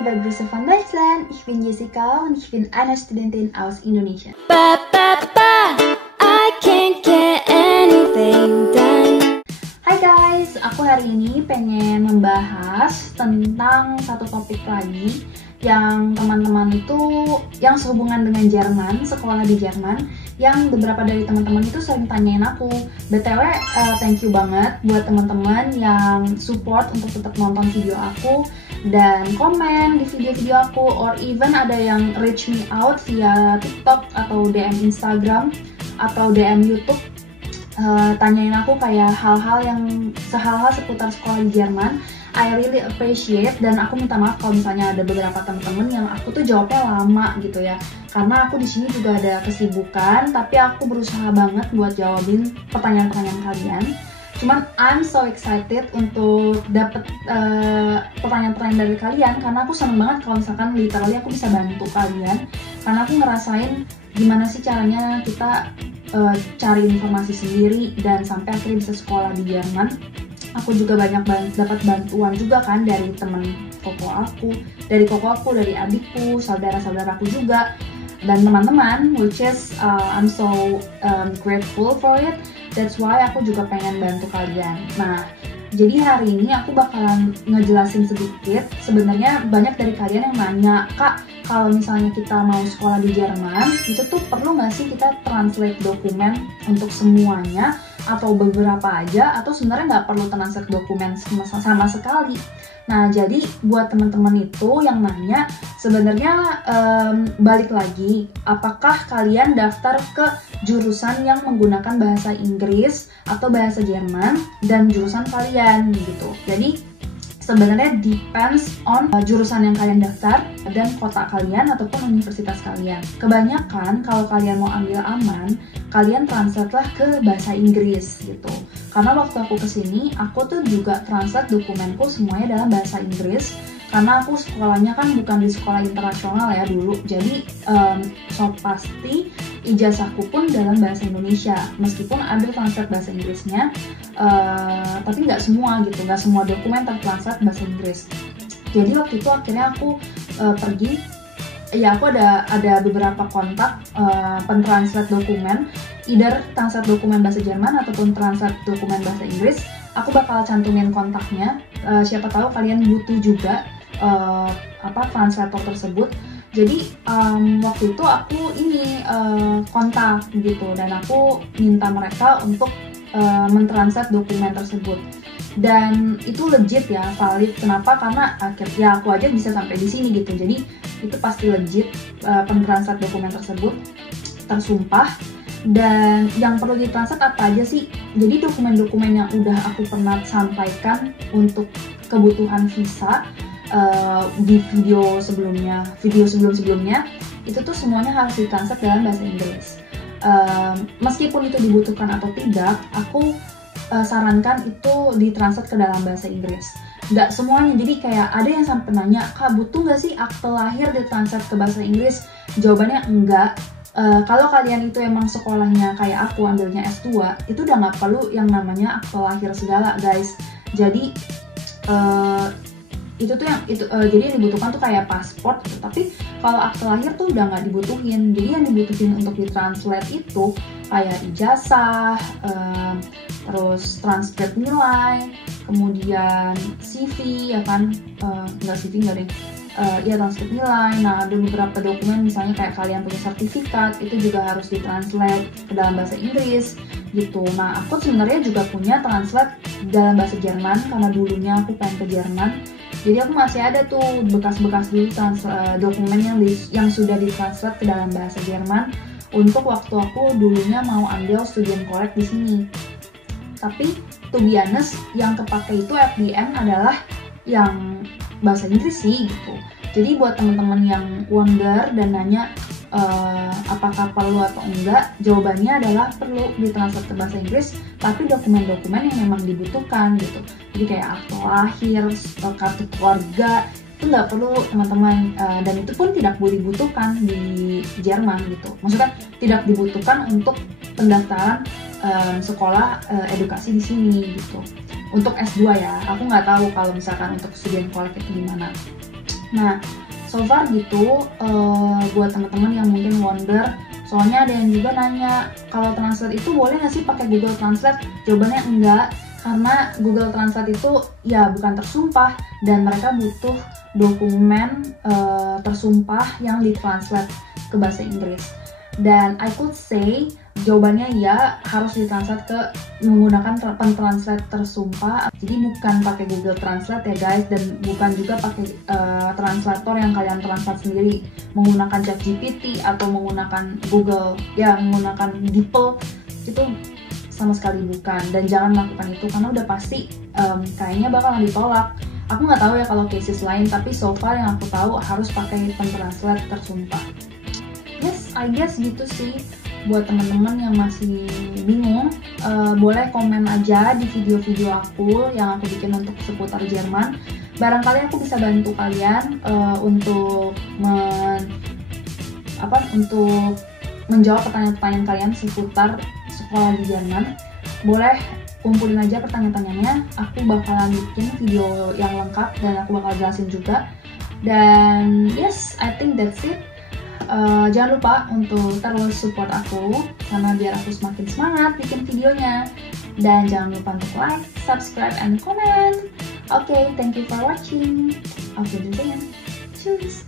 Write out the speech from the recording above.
liebe Grüße von Deutschland. Ich bin Jessica und ich bin eine Studentin aus Indonesia. I can't get anything done. Hai guys, aku hari ini pengen membahas tentang satu topik lagi yang teman-teman itu yang sehubungan dengan Jerman, sekolah di Jerman, yang beberapa dari teman-teman itu sering tanyain aku. BTW, thank you banget buat teman-teman yang support untuk tetap nonton video aku dan komen di video-video aku, or even ada yang reach me out via TikTok atau DM Instagram atau DM YouTube, tanyain aku kayak hal-hal seputar sekolah di Jerman. I really appreciate, dan aku minta maaf kalau misalnya ada beberapa teman-teman yang aku tuh jawabnya lama gitu ya, karena aku di sini juga ada kesibukan, tapi aku berusaha banget buat jawabin pertanyaan-pertanyaan kalian. Cuman I'm so excited untuk dapet pertanyaan-pertanyaan dari kalian, karena aku seneng banget kalau misalkan literally aku bisa bantu kalian, karena aku ngerasain gimana sih caranya kita cari informasi sendiri dan sampai akhirnya bisa sekolah di Jerman. Aku juga banyak dapat bantuan juga kan dari temen koko aku, dari adikku, saudara-saudaraku juga, dan teman-teman, which is I'm so grateful for it. That's why aku juga pengen bantu kalian. Nah, jadi hari ini aku bakalan ngejelasin sedikit. Sebenarnya banyak dari kalian yang nanya, Kak, kalau misalnya kita mau sekolah di Jerman, itu tuh perlu nggak sih kita translate dokumen untuk semuanya, atau beberapa aja, atau sebenarnya nggak perlu translate dokumen sama sekali. Nah, jadi buat teman-teman itu yang nanya, sebenarnya balik lagi, apakah kalian daftar ke jurusan yang menggunakan bahasa Inggris atau bahasa Jerman dan jurusan kalian gitu. Jadi sebenarnya depends on jurusan yang kalian daftar dan kota kalian ataupun universitas kalian. Kebanyakan kalau kalian mau ambil aman, kalian translate lah ke bahasa Inggris gitu. Karena waktu aku kesini, aku tuh juga translate dokumenku semuanya dalam bahasa Inggris. Karena aku sekolahnya kan bukan di sekolah internasional ya dulu. Jadi so pasti ijazahku pun dalam bahasa Indonesia. Meskipun ada translate bahasa Inggrisnya, tapi nggak semua gitu, nggak semua dokumen tertranslate bahasa Inggris. Jadi waktu itu akhirnya aku pergi, ya aku ada beberapa kontak pentranslate dokumen, either translate dokumen bahasa Jerman ataupun translate dokumen bahasa Inggris. Aku bakal cantumin kontaknya, siapa tahu kalian butuh juga translator tersebut. Jadi waktu itu aku kontak gitu, dan aku minta mereka untuk mentranslate dokumen tersebut, dan itu legit ya, valid. Kenapa? Karena akhirnya aku aja bisa sampai di sini gitu. Jadi itu pasti legit, pentranslate dokumen tersebut tersumpah. Dan yang perlu ditranslate apa aja sih? Jadi dokumen-dokumen yang udah aku pernah sampaikan untuk kebutuhan visa di video sebelum-sebelumnya, itu tuh semuanya harus ditranslate dalam bahasa Inggris. Meskipun itu dibutuhkan atau tidak, aku sarankan itu ditranslate ke dalam bahasa Inggris. Nggak semuanya, jadi kayak ada yang sampai nanya, Kak, butuh nggak sih akte lahir ditranslate ke bahasa Inggris? Jawabannya enggak. Kalau kalian itu emang sekolahnya kayak aku, ambilnya S2, itu udah nggak perlu yang namanya akte lahir segala, guys. Jadi jadi yang dibutuhkan tuh kayak paspor gitu. Tapi kalau akte lahir tuh udah nggak dibutuhin. Jadi yang dibutuhin untuk ditranslate itu kayak ijazah, terus transkrip nilai, kemudian CV ya kan, transkrip nilai. Nah, ada beberapa dokumen misalnya kayak kalian punya sertifikat, itu juga harus ditranslate ke dalam bahasa Inggris gitu. Nah, aku sebenarnya juga punya translate dalam bahasa Jerman karena dulunya aku pengen ke Jerman. Jadi aku masih ada tuh bekas-bekas dulu dokumen yang sudah ditranslate ke dalam bahasa Jerman untuk waktu aku dulunya mau ambil student collect di sini. Tapi to be honest, yang kepake itu at the end adalah yang bahasa Inggris sih gitu. Jadi buat teman-teman yang wonder dan nanya apakah perlu atau enggak, jawabannya adalah perlu ditranslate ke bahasa Inggris, tapi dokumen-dokumen yang memang dibutuhkan gitu. Jadi kayak akte lahir, kartu keluarga, itu nggak perlu teman-teman, dan itu pun tidak boleh dibutuhkan di Jerman gitu. Maksudnya tidak dibutuhkan untuk pendaftaran sekolah edukasi di sini gitu. Untuk S2 ya, aku nggak tahu kalau misalkan untuk student collect itu gimana. Nah, so far gitu, buat teman-teman yang mungkin wonder, soalnya ada yang juga nanya, kalau translate itu boleh nggak sih pakai Google Translate? Jawabannya enggak, karena Google Translate itu ya bukan tersumpah, dan mereka butuh dokumen tersumpah yang ditranslate ke bahasa Inggris. Dan I could say jawabannya ya, harus ditranslate ke menggunakan pentranslate tersumpah. Jadi bukan pakai Google Translate ya guys, dan bukan juga pakai translator yang kalian translate sendiri menggunakan ChatGPT atau menggunakan Google, ya menggunakan DeepL, itu sama sekali bukan. Dan jangan lakukan itu karena udah pasti kayaknya bakalan ditolak. Aku nggak tahu ya kalau cases lain, tapi so far yang aku tahu harus pakai pentranslate tersumpah. Yes, I guess gitu sih. Buat teman-teman yang masih bingung, boleh komen aja di video-video aku yang aku bikin untuk seputar Jerman. Barangkali aku bisa bantu kalian untuk menjawab pertanyaan-pertanyaan kalian seputar sekolah di Jerman. Boleh kumpulin aja pertanyaan-pertanyaannya. Aku bakalan bikin video yang lengkap dan aku bakal jelasin juga. Dan yes, I think that's it. Jangan lupa untuk terus support aku karena biar aku semakin semangat bikin videonya. Dan jangan lupa untuk like, subscribe, and comment. Okay, thank you for watching. Auf Wiedersehen. Tschüss.